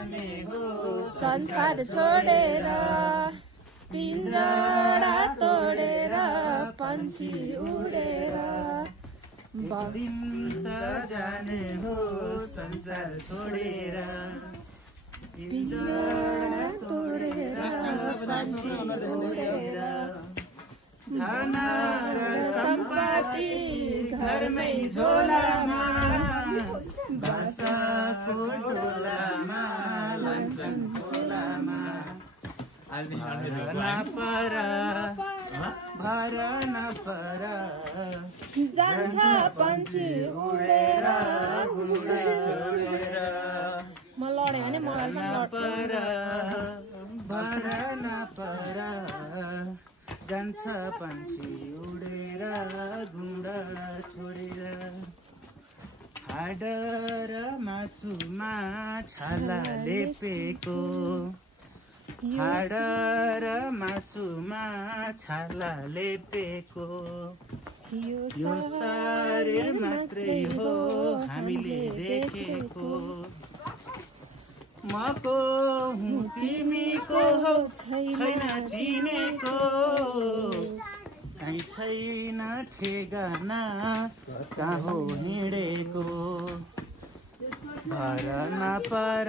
संसार छोडेर पिंजरा तोडेर पंछी उडेर जाने हो संसार छोडेर पिंजरा तोडेर पंछी उडेर धन र सम्पत्ति घरमै झोलामा भाषाको डोलामा लान्छन् खोलामा भर नपर जान्छ पंछी उडेर छोडेर म लडे भने पर भर नपर जान्छ पंछी उडेर गुँडा छोडेर हाड र मासुमा छाला लेपेको हाड र मासुमा छाला लेपेको यो शरीर मात्रै हो हामीले देखेको मको हुँ तिमीको हौ छैन चिनेको कहीँ छैन ठेगाना कहाँ हो हिँडेको भर नपर